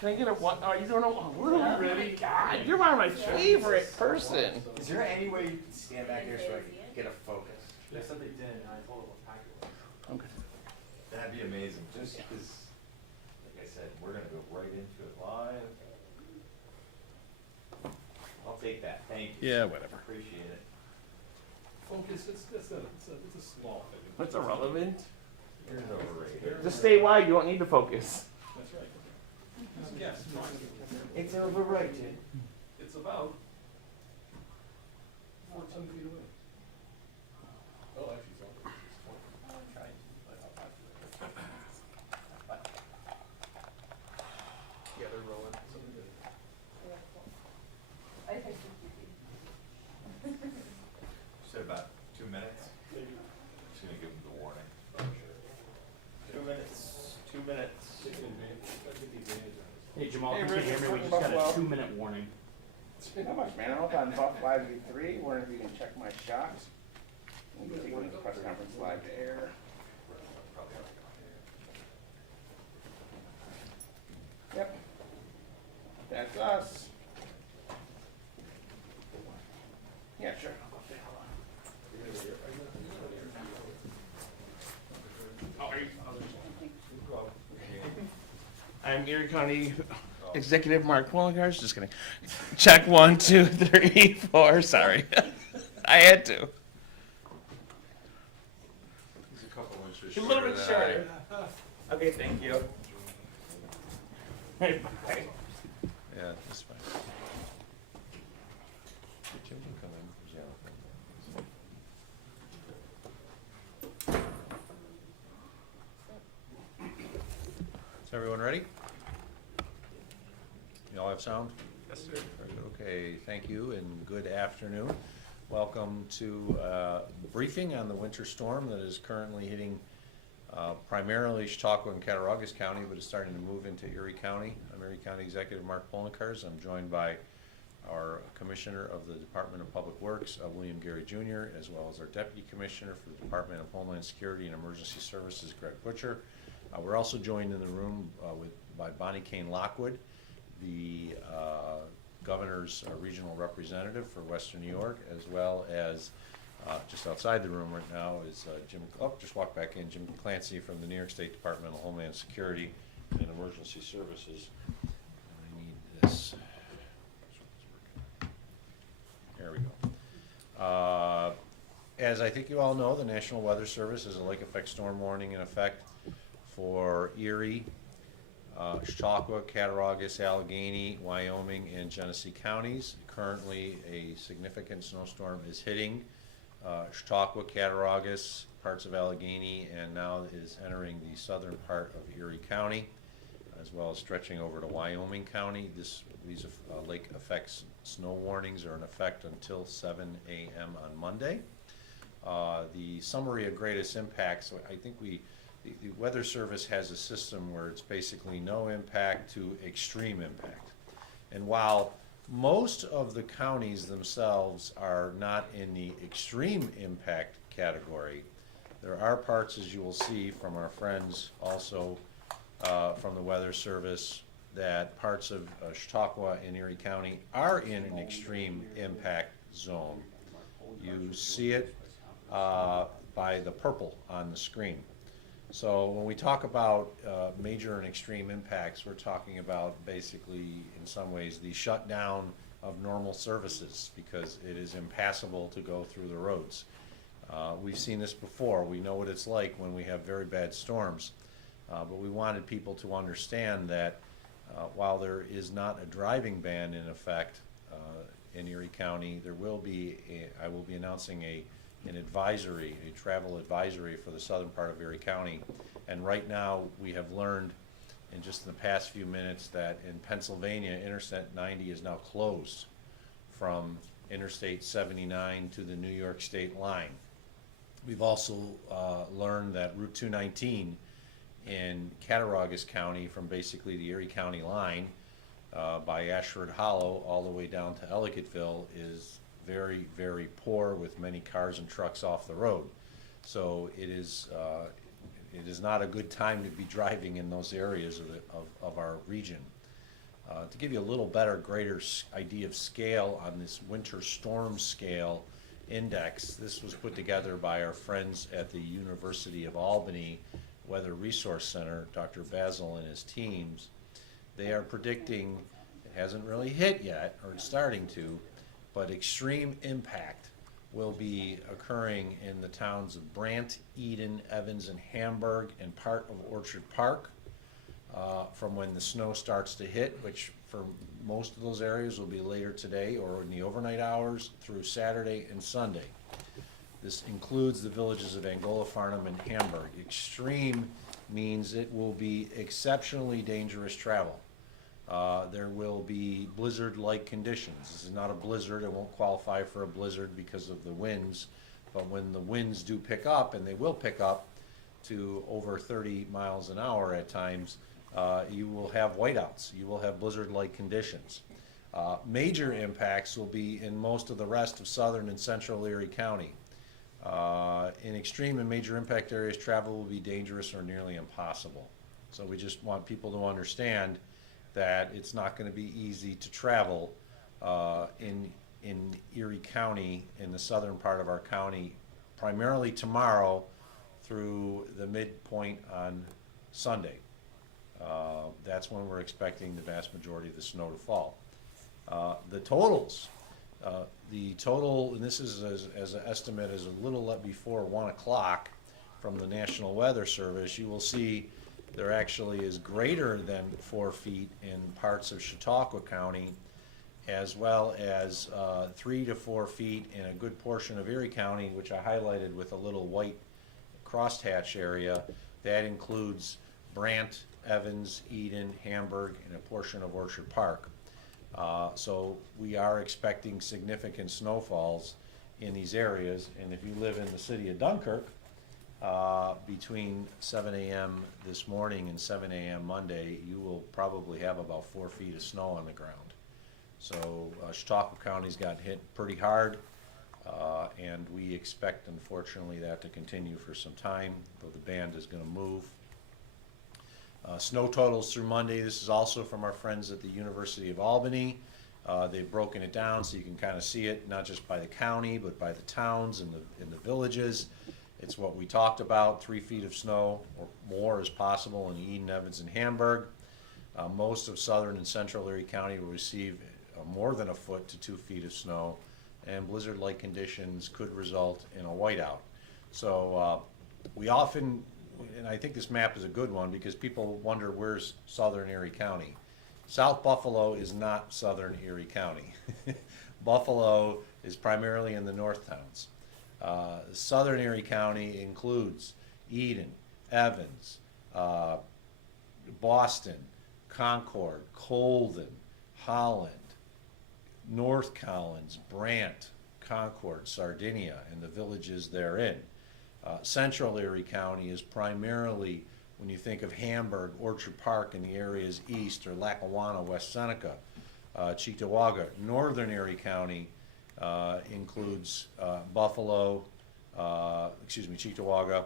Can I get a one? Oh, you don't know? Oh, we're ready. God, you're one of my favorite person. Is there any way you can stand back here so I can get a focus? They said they did, and I told them what pack it was. Okay. That'd be amazing, just because, like I said, we're gonna go right into it live. I'll take that, thank you. Yeah, whatever. Appreciate it. Focus, it's a small thing. That's irrelevant. Here's overrated. Just stay wide. You don't need to focus. That's right. Yes, It's overrated. it's about 14 feet away. Oh, actually, it's over. It's 20. Yeah, they're rolling. Something good. Said about 2 minutes. Just gonna give them the warning. 2 minutes, 2 minutes. Take the advantage, gotta take the advantage of Hey Jamal, Hey, if you Rick, can hear me, we it's just got Buffalo. a 2-minute warning. Not much, man. I'm up on Buff 5v3. Wondering if you can check my shot. We'll be taking this press conference live to air. Yep. That's us. Yeah, sure. I'm Erie County Executive Mark Poloncarz. Just kidding. Check 1, 2, 3, 4. Sorry. I had to. He's a couple inches A little bit than shorter. Okay, thank you. Hey, bye. Yeah, that's fine. Jim can come in. Yeah. Is everyone ready? You all have sound? Yes, sir. Very good. Okay, thank you and good afternoon. Welcome to the briefing on the winter storm that is currently hitting primarily Chautauqua and Cattaraugus County, but is starting to move into Erie County. I'm Erie County Executive Mark Poloncarz. I'm joined by our Commissioner of the Department of Public Works, William Gary Jr., as well as our Deputy Commissioner for the Department of Homeland Security and Emergency Services, Greg Butcher. We're also joined in the room by Bonnie Kane Lockwood, the Governor's Regional Representative for Western New York, as well as just outside the room right now is Jim, just walk back in, Jim Clancy from the New York State Department of Homeland Security and Emergency Services. I need this. There we go. As I think you all know, the National Weather Service has a lake effect storm warning in effect for Erie, Chautauqua, Cattaraugus, Allegheny, Wyoming, and Genesee counties. Currently, a significant snowstorm is hitting Chautauqua, Cattaraugus, parts of Allegheny, and now is entering the southern part of Erie County, as well as stretching over to Wyoming County. These lake effects snow warnings are in effect until 7 a.m. on Monday. The summary of greatest impacts, I think the Weather Service has a system where it's basically no impact to extreme impact. And while most of the counties themselves are not in the extreme impact category, there are parts, as you will see from our friends also from the Weather Service, that parts of Chautauqua and Erie County are in an extreme impact zone. You see it by the purple on the screen. So when we talk about major and extreme impacts, we're talking about basically, in some ways, the shutdown of normal services because it is impassable to go through the roads. We've seen this before. We know what it's like when we have very bad storms. But we wanted people to understand that while there is not a driving ban in effect in Erie County, there will be, I will be announcing an advisory, a travel advisory for the southern part of Erie County. And right now, we have learned in just the past few minutes that in Pennsylvania, Interstate 90 is now closed from Interstate 79 to the New York State line. We've also learned that Route 219 in Cattaraugus County from basically the Erie County line by Ashford Hollow all the way down to Ellicottville is very, very poor with many cars and trucks off the road. So it is not a good time to be driving in those areas of our region. To give you a little better, greater idea of scale on this winter storm scale index, this was put together by our friends at the University of Albany Weather Resource Center, Dr. Basil and his teams. They are predicting, it hasn't really hit yet, or it's starting to, but extreme impact will be occurring in the towns of Brant, Eden, Evans, and Hamburg, and part of Orchard Park from when the snow starts to hit, which for most of those areas will be later today or in the overnight hours through Saturday and Sunday. This includes the villages of Angola, Farnham, and Hamburg. Extreme means it will be exceptionally dangerous travel. There will be blizzard-like conditions. This is not a blizzard. It won't qualify for a blizzard because of the winds. But when the winds do pick up, and they will pick up to over 30 miles an hour at times, you will have whiteouts. You will have blizzard-like conditions. Major impacts will be in most of the rest of southern and central Erie County. In extreme and major impact areas, travel will be dangerous or nearly impossible. So we just want people to understand that it's not going to be easy to travel in Erie County, in the southern part of our county, primarily tomorrow through the midpoint on Sunday. That's when we're expecting the vast majority of the snow to fall. The totals, the total, and this is as an estimate as a little before 1 o'clock from the National Weather Service, you will see there actually is greater than 4 feet in parts of Chautauqua County, as well as 3 to 4 feet in a good portion of Erie County, which I highlighted with a little white crosshatch area. That includes Brant, Evans, Eden, Hamburg, and a portion of Orchard Park. So we are expecting significant snowfalls in these areas, and if you live in the city of Dunkirk, between 7 a.m. this morning and 7 a.m. Monday, you will probably have about 4 feet of snow on the ground. So Chautauqua County's got hit pretty hard, and we expect, unfortunately, that to continue for some time, though the band is going to move. Snow totals through Monday. This is also from our friends at the University of Albany. They've broken it down so you can kind of see it, not just by the county, but by the towns and the villages. It's what we talked about, 3 feet of snow or more is possible in Eden, Evans, and Hamburg. Most of southern and central Erie County will receive more than 1 foot to 2 feet of snow, and blizzard-like conditions could result in a whiteout. So we often, and I think this map is a good one because people wonder where's southern Erie County. South Buffalo is not southern Erie County. Buffalo is primarily in the north towns. Southern Erie County includes Eden, Evans, Boston, Concord, Colden, Holland, North Collins, Brant, Concord, Sardinia, and the villages therein. Central Erie County is primarily, when you think of Hamburg, Orchard Park, and the areas east, or Lackawanna, West Seneca, Cheektowaga. Northern Erie County includes Buffalo, Cheektowaga,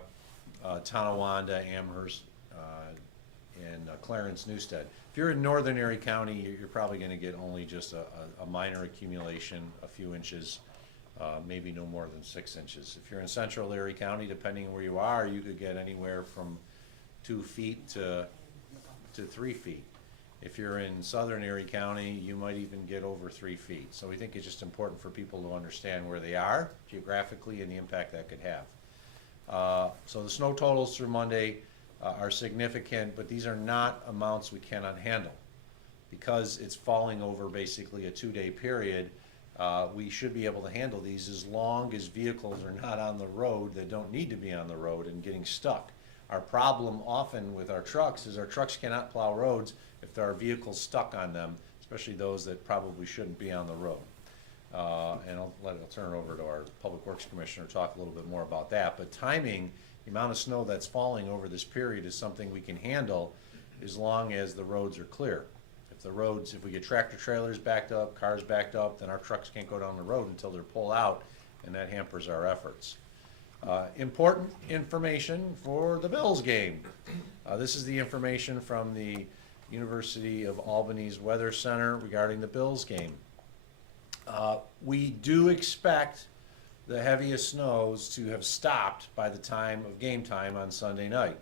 Tonawanda, Amherst, and Clarence, Newstead. If you're in northern Erie County, you're probably going to get only just a minor accumulation, a few inches, maybe no more than 6 inches. If you're in central Erie County, depending on where you are, you could get anywhere from 2 feet to 3 feet. If you're in southern Erie County, you might even get over 3 feet. So we think it's just important for people to understand where they are geographically and the impact that could have. So the snow totals through Monday are significant, but these are not amounts we cannot handle. Because it's falling over basically a 2-day period, we should be able to handle these as long as vehicles are not on the road that don't need to be on the road and getting stuck. Our problem often with our trucks is our trucks cannot plow roads if there are vehicles stuck on them, especially those that probably shouldn't be on the road. And I'll turn it over to our Public Works Commissioner to talk a little bit more about that. But timing, the amount of snow that's falling over this period is something we can handle as long as the roads are clear. If we get tractor trailers backed up, cars backed up, then our trucks can't go down the road until they're pulled out, and that hampers our efforts. Important information for the Bills game. This is the information from the University of Albany's Weather Center regarding the Bills game. We do expect the heaviest snows to have stopped by the time of game time on Sunday night.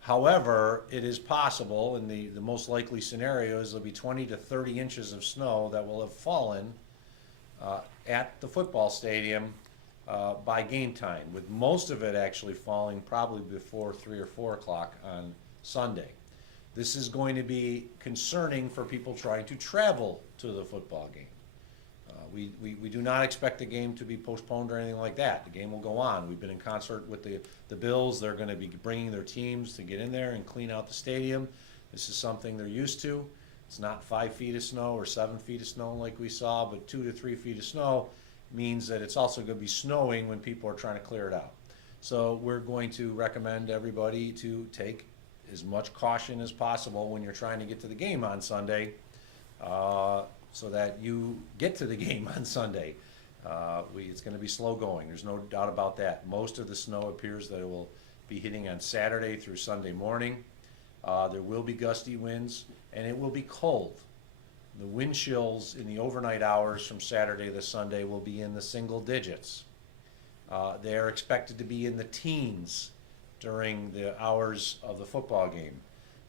However, it is possible, and the most likely scenario is there'll be 20 to 30 inches of snow that will have fallen at the football stadium by game time, with most of it actually falling probably before 3 or 4 o'clock on Sunday. This is going to be concerning for people trying to travel to the football game. We do not expect the game to be postponed or anything like that. The game will go on. We've been in concert with the Bills. They're going to be bringing their teams to get in there and clean out the stadium. This is something they're used to. It's not 5 feet of snow or 7 feet of snow like we saw, but 2 to 3 feet of snow means that it's also going to be snowing when people are trying to clear it out. So we're going to recommend everybody to take as much caution as possible when you're trying to get to the game on Sunday, so that you get to the game on Sunday. It's going to be slow going. There's no doubt about that. Most of the snow appears that it will be hitting on Saturday through Sunday morning. There will be gusty winds, and it will be cold. The wind chills in the overnight hours from Saturday to Sunday will be in the single digits. They are expected to be in the teens during the hours of the football game.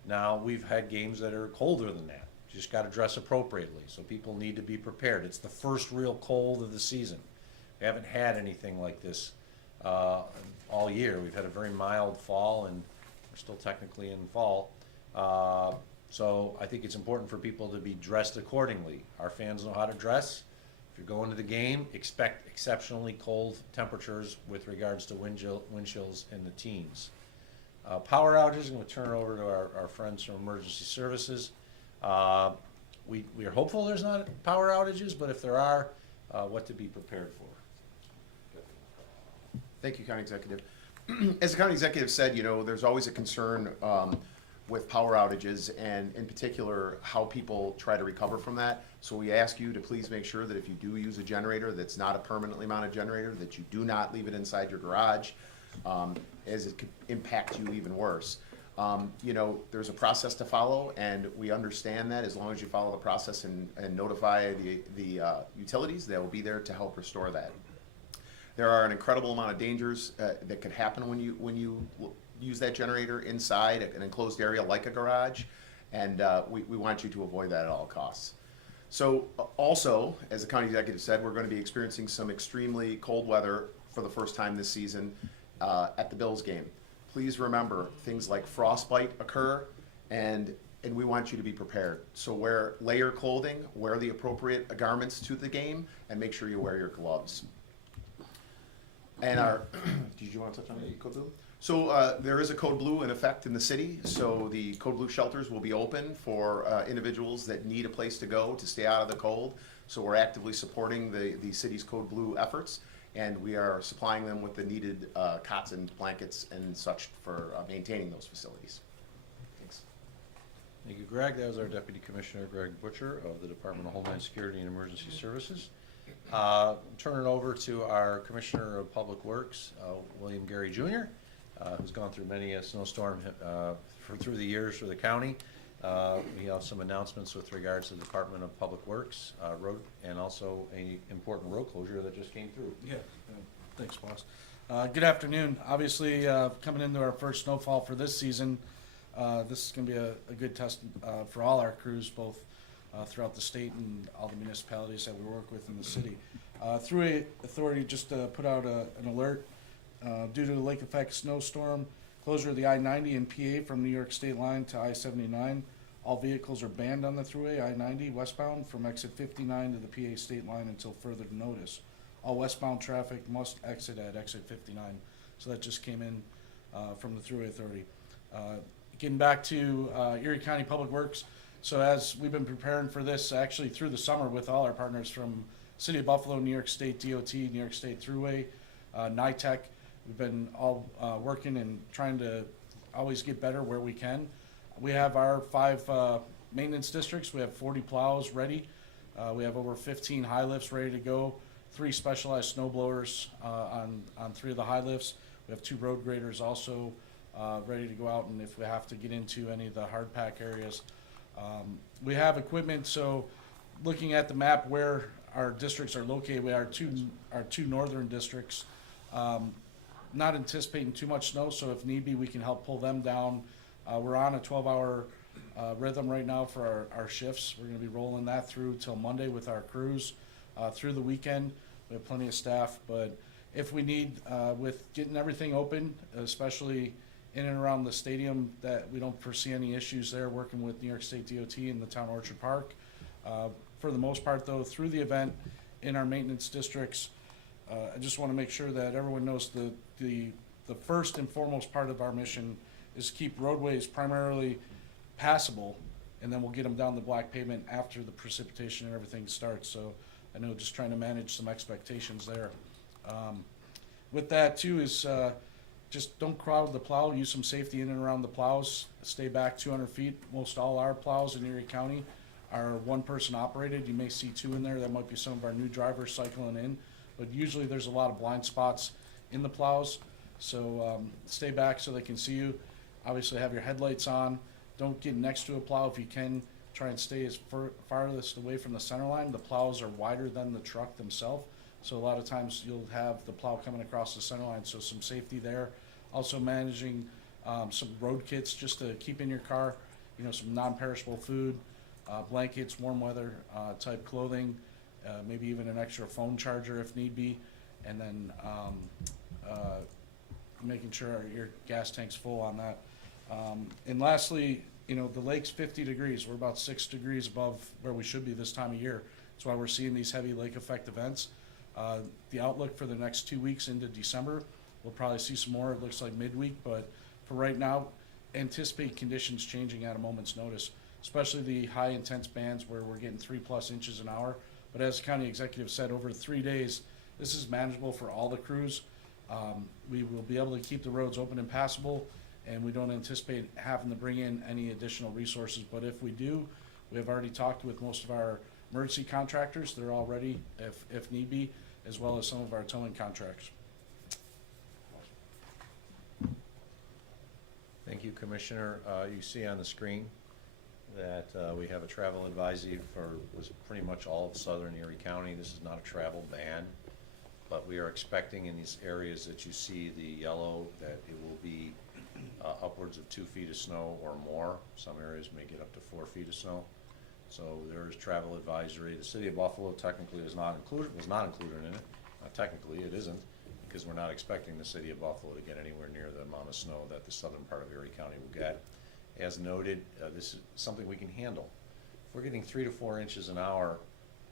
Now, we've had games that are colder than that. Just got to dress appropriately, so people need to be prepared. It's the first real cold of the season. We haven't had anything like this all year. We've had a very mild fall, and we're still technically in fall. So I think it's important for people to be dressed accordingly. Our fans know how to dress. If you're going to the game, expect exceptionally cold temperatures with regards to wind chills in the teens. Power outages, I'm going to turn it over to our friends from Emergency Services. We are hopeful there's not power outages, but if there are, what to be prepared for. Thank you, County Executive. As the County Executive said, there's always a concern with power outages, and in particular, how people try to recover from that. So we ask you to please make sure that if you do use a generator that's not a permanently mounted generator, that you do not leave it inside your garage, as it could impact you even worse. There's a process to follow, and we understand that as long as you follow the process and notify the utilities, they will be there to help restore that. There are an incredible amount of dangers that could happen when you use that generator inside an enclosed area like a garage, and we want you to avoid that at all costs. So also, as the County Executive said, we're going to be experiencing some extremely cold weather for the first time this season at the Bills game. Please remember, things like frostbite occur, and we want you to be prepared. So wear layer clothing, wear the appropriate garments to the game, and make sure you wear your gloves. And did you want to touch on Code Blue? So there is a Code Blue in effect in the city. So the Code Blue shelters will be open for individuals that need a place to go to stay out of the cold. So we're actively supporting the city's Code Blue efforts, and we are supplying them with the needed cots and blankets and such for maintaining those facilities. Thanks. Thank you, Greg. That was our Deputy Commissioner, Greg Butcher of the Department of Homeland Security and Emergency Services. Turn it over to our Commissioner of Public Works, William Gary Jr., who's gone through many a snowstorm through the years for the county. We have some announcements with regards to the Department of Public Works road, and also an important road closure that just came through. Yeah, thanks, boss. Good afternoon. Obviously, coming into our first snowfall for this season, this is going to be a good test for all our crews, both throughout the state and all the municipalities that we work with in the city. Thruway Authority just put out an alert due to the lake effect snowstorm, closure of the I-90 in PA from New York State line to I-79. All vehicles are banned on the Thruway I-90 westbound from exit 59 to the PA state line until further notice. All westbound traffic must exit at exit 59. So that just came in from the Thruway Authority. Getting back to Erie County Public Works. So as we've been preparing for this actually through the summer with all our partners from City of Buffalo, New York State DOT, New York State Thruway, NITEC, we've been all working and trying to always get better where we can. We have our 5 maintenance districts. We have 40 plows ready. We have over 15 high lifts ready to go, 3 specialized snow blowers on 3 of the high lifts. We have 2 road graders also ready to go out, and if we have to get into any of the hard pack areas, We have equipment, so looking at the map where our districts are located, we are our two northern districts. Not anticipating too much snow, so if need be, we can help pull them down. We're on a 12-hour rhythm right now for our shifts. We're gonna be rolling that through till Monday with our crews. Through the weekend, we have plenty of staff, but if we need, with getting everything open, especially in and around the stadium, that we don't foresee any issues there, working with New York State DOT and the town Orchard Park. For the most part though, through the event in our maintenance districts, I just wanna make sure that everyone knows the first and foremost part of our mission is keep roadways primarily passable, and then we'll get them down the black pavement after the precipitation and everything starts. So I know just trying to manage some expectations there. With that too is, just don't crowd the plow, use some safety in and around the plows, stay back 200 feet. Most all our plows in Erie County are one person operated. You may see two in there. That might be some of our new drivers cycling in, but usually there's a lot of blind spots in the plows. So stay back so they can see you. Obviously have your headlights on. Don't get next to a plow if you can. Try and stay as farthest away from the center line. The plows are wider than the truck themselves. So a lot of times you'll have the plow coming across the center line, so some safety there. Also managing some road kits just to keep in your car, you know, some non-perishable food, blankets, warm weather type clothing, maybe even an extra phone charger if need be, and then making sure your gas tank's full on that. And lastly, you know, the lake's 50 degrees. We're about 6 degrees above where we should be this time of year. That's why we're seeing these heavy lake effect events. The outlook for the next 2 weeks into December, we'll probably see some more. It looks like midweek, but for right now, anticipate conditions changing at a moment's notice, especially the high intense bands where we're getting 3+ inches an hour. But as the county executive said, over 3 days, this is manageable for all the crews. We will be able to keep the roads open and passable, and we don't anticipate having to bring in any additional resources. But if we do, we have already talked with most of our emergency contractors. They're all ready if need be, as well as some of our towing contracts. Thank you, Commissioner. You see on the screen that we have a travel advisory for was pretty much all of southern Erie County. This is not a travel ban, but we are expecting in these areas that you see the yellow that it will be upwards of 2 feet of snow or more. Some areas may get up to 4 feet of snow. So there is travel advisory. The city of Buffalo technically was not included in it. Technically, it isn't, because we're not expecting the city of Buffalo to get anywhere near the amount of snow that the southern part of Erie County will get. As noted, this is something we can handle. If we're getting 3 to 4 inches an hour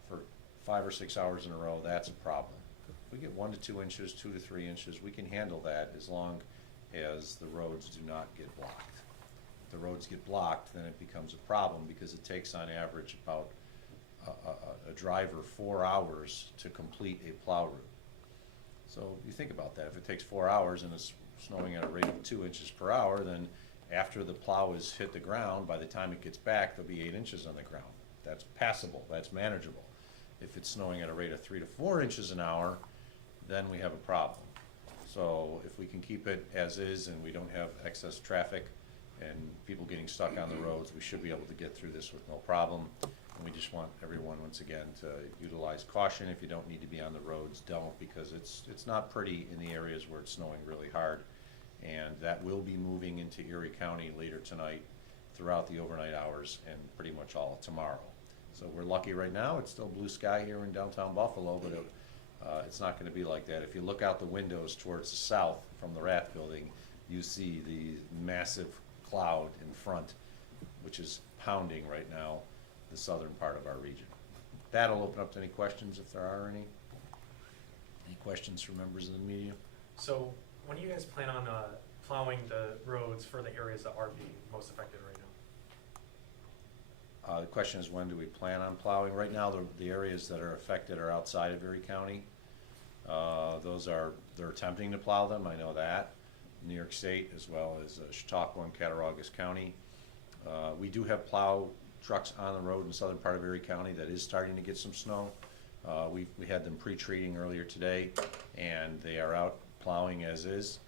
for 5 or 6 hours in a row, that's a problem. If we get 1 to 2 inches, 2 to 3 inches, we can handle that as long as the roads do not get blocked. If the roads get blocked, then it becomes a problem, because it takes on average about a driver 4 hours to complete a plow route. So you think about that. If it takes 4 hours and it's snowing at a rate of 2 inches per hour, then after the plow has hit the ground, by the time it gets back, there'll be 8 inches on the ground. That's passable, that's manageable. If it's snowing at a rate of 3 to 4 inches an hour, then we have a problem. So if we can keep it as is and we don't have excess traffic and people getting stuck on the roads, we should be able to get through this with no problem. And we just want everyone, once again, to utilize caution. If you don't need to be on the roads, don't, because it's not pretty in the areas where it's snowing really hard. And that will be moving into Erie County later tonight, throughout the overnight hours, and pretty much all tomorrow. So we're lucky right now. It's still blue sky here in downtown Buffalo, but it's not going to be like that. If you look out the windows towards the south from the Rat Building, you see the massive cloud in front, which is pounding right now the southern part of our region. That'll open up to any questions if there are any. Any questions from members of the media? So when do you guys plan on plowing the roads for the areas that are being most affected right now? The question is, when do we plan on plowing? Right now, the areas that are affected are outside of Erie County. They're attempting to plow them, I know that. New York State, as well as Chautauqua and Cattaraugus County. We do have plow trucks on the road in the southern part of Erie County that is starting to get some snow. We had them pre-treating earlier today, and they are out plowing as is.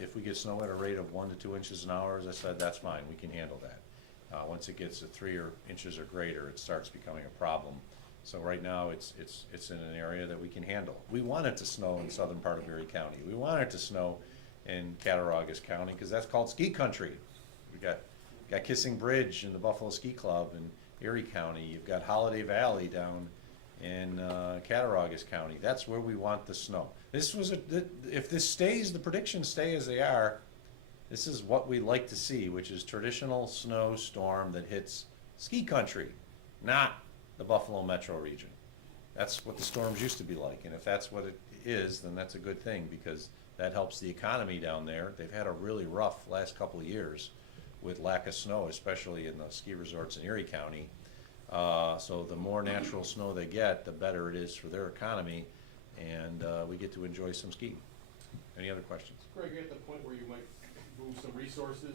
If we get snow at a rate of 1 to 2 inches an hour, as I said, that's fine. We can handle that. Once it gets to 3 inches or greater, it starts becoming a problem. So right now, it's in an area that we can handle. We want it to snow in southern part of Erie County. We want it to snow in Cattaraugus County, because that's called ski country. We got Kissing Bridge and the Buffalo Ski Club in Erie County. You've got Holiday Valley down in Cattaraugus County. That's where we want the snow. If this stays, the predictions stay as they are, this is what we like to see, which is traditional snowstorm that hits ski country, not the Buffalo metro region. That's what the storms used to be like, and if that's what it is, then that's a good thing, because that helps the economy down there. They've had a really rough last couple of years with lack of snow, especially in the ski resorts in Erie County. So the more natural snow they get, the better it is for their economy, and we get to enjoy some skiing. Any other questions? Greg, you're at the point where you might move some resources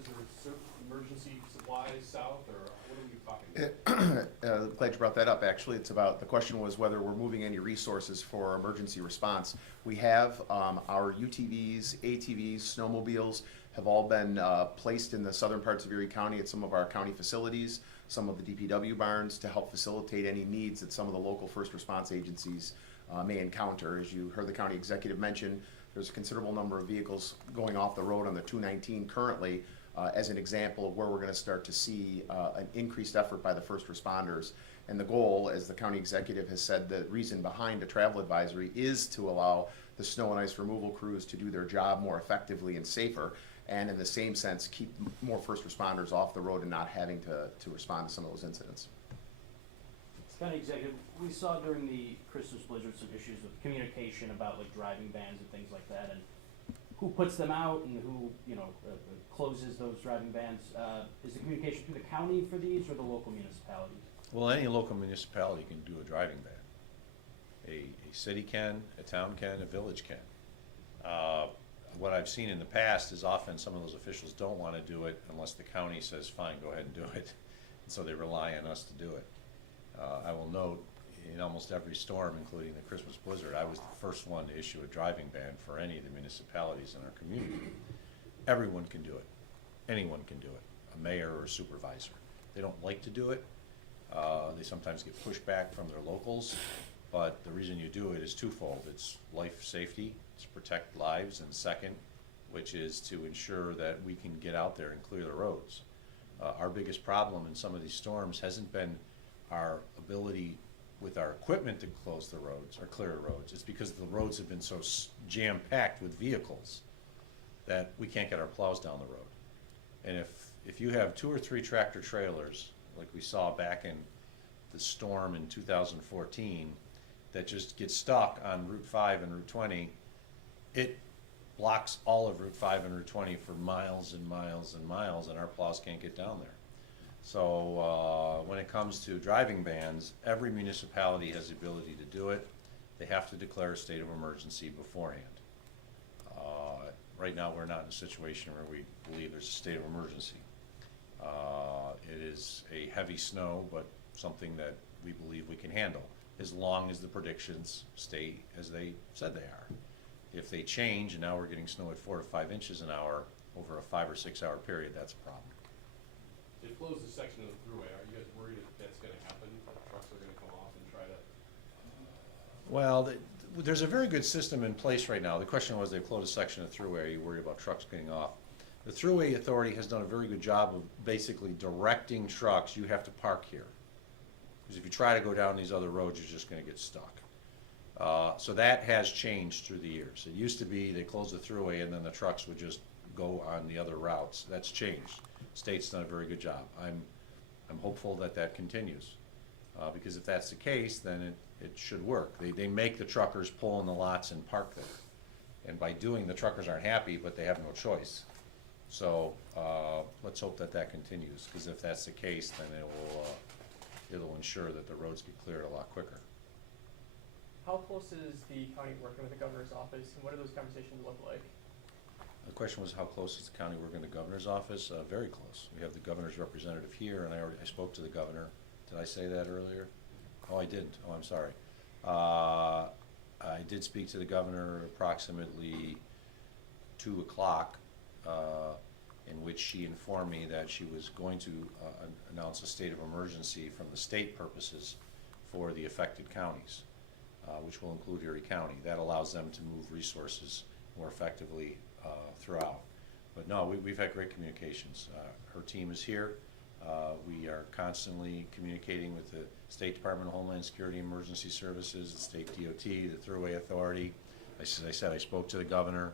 or emergency supplies south, or what are we talking about? Glad you brought that up, actually. The question was whether we're moving any resources for emergency response. We have, our UTVs, ATVs, snowmobiles have all been placed in the southern parts of Erie County at some of our county facilities, some of the DPW barns, to help facilitate any needs that some of the local first response agencies may encounter. As you heard the county executive mention, there's a considerable number of vehicles going off the road on the 219 currently, as an example of where we're going to start to see an increased effort by the first responders. And the goal, as the county executive has said, the reason behind a travel advisory is to allow the snow and ice removal crews to do their job more effectively and safer, and in the same sense, keep more first responders off the road and not having to respond to some of those incidents. County Executive, we saw during the Christmas blizzard some issues with communication about like driving bans and things like that, and who puts them out and who, closes those driving bans. Is the communication through the county for these or the local municipalities? Well, any local municipality can do a driving ban. A city can, a town can, a village can. What I've seen in the past is often some of those officials don't want to do it unless the county says, fine, go ahead and do it. And so they rely on us to do it. I will note, in almost every storm, including the Christmas blizzard, I was the first one to issue a driving ban for any of the municipalities in our community. Everyone can do it. Anyone can do it, a mayor or a supervisor. They don't like to do it. They sometimes get pushback from their locals, but the reason you do it is twofold. It's life safety, to protect lives, and second, which is to ensure that we can get out there and clear the roads. Our biggest problem in some of these storms hasn't been our ability with our equipment to close the roads or clear the roads. It's because the roads have been so jam-packed with vehicles that we can't get our plows down the road. And if you have 2 or 3 tractor trailers, like we saw back in the storm in 2014, that just get stuck on Route 5 and Route 20, it blocks all of Route 5 and Route 20 for miles and miles and miles, and our plows can't get down there. So when it comes to driving bans, every municipality has the ability to do it. They have to declare a state of emergency beforehand. Right now, we're not in a situation where we believe there's a state of emergency. It is a heavy snow, but something that we believe we can handle, as long as the predictions stay as they said they are. If they change, and now we're getting snow at 4 to 5 inches an hour over a 5 or 6 hour period, that's a problem. They closed the section of the thruway. Are you guys worried that that's gonna happen, that trucks are gonna come off and try to? Well, there's a very good system in place right now. The question was, they've closed a section of the thruway, are you worried about trucks getting off? The Thruway Authority has done a very good job of basically directing trucks, you have to park here. Because if you try to go down these other roads, you're just gonna get stuck. So that has changed through the years. It used to be they closed the thruway and then the trucks would just go on the other routes. That's changed. State's done a very good job. I'm hopeful that that continues, because if that's the case, then it should work. They make the truckers pull in the lots and park there, and by doing, the truckers aren't happy, but they have no choice. So let's hope that that continues, because if that's the case, then it'll ensure that the roads get cleared a lot quicker. How close is the county working with the governor's office, and what do those conversations look like? The question was, how close is the county working with the governor's office? Very close. We have the governor's representative here, and I spoke to the governor. Did I say that earlier? Oh, I didn't. Oh, I'm sorry. I did speak to the governor approximately 2 o'clock in which she informed me that she was going to announce a state of emergency from the state purposes for the affected counties, which will include Erie County. That allows them to move resources more effectively throughout. But no, we've had great communications. Her team is here. We are constantly communicating with the State Department of Homeland Security Emergency Services, the State DOT, the Thruway Authority. As I said, I spoke to the governor,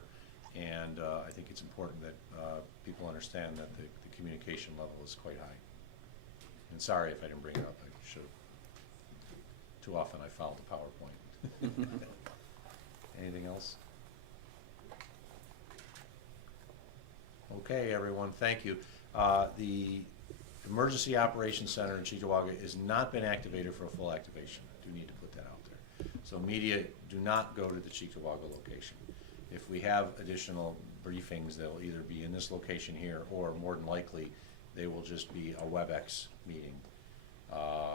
and I think it's important that people understand that the communication level is quite high. And sorry if I didn't bring it up. I should have. Too often I fouled the PowerPoint. Anything else? Okay, everyone, thank you. The Emergency Operations Center in Cheektowaga has not been activated for a full activation. I do need to put that out there. So media, do not go to the Cheektowaga location. If we have additional briefings, they'll either be in this location here, or more than likely, they will just be a WebEx meeting.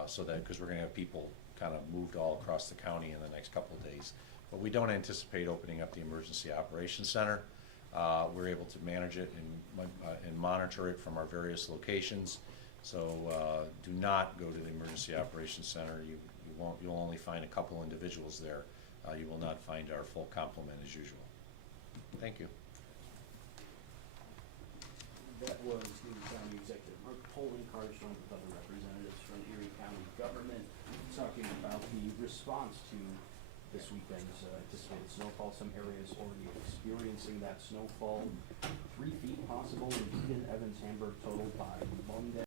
So that, because we're gonna have people kind of moved all across the county in the next couple of days. But we don't anticipate opening up the Emergency Operations Center. We're able to manage it and monitor it from our various locations. So do not go to the Emergency Operations Center. You'll only find a couple individuals there. You will not find our full complement as usual. Thank you. That was Erie County Executive Mark Poloncarz, joined with other representatives from Erie County government, talking about the response to this weekend's anticipated snowfall. Some areas already experiencing that snowfall. 3 feet possible in Eden, Evans, Hamburg total by Monday.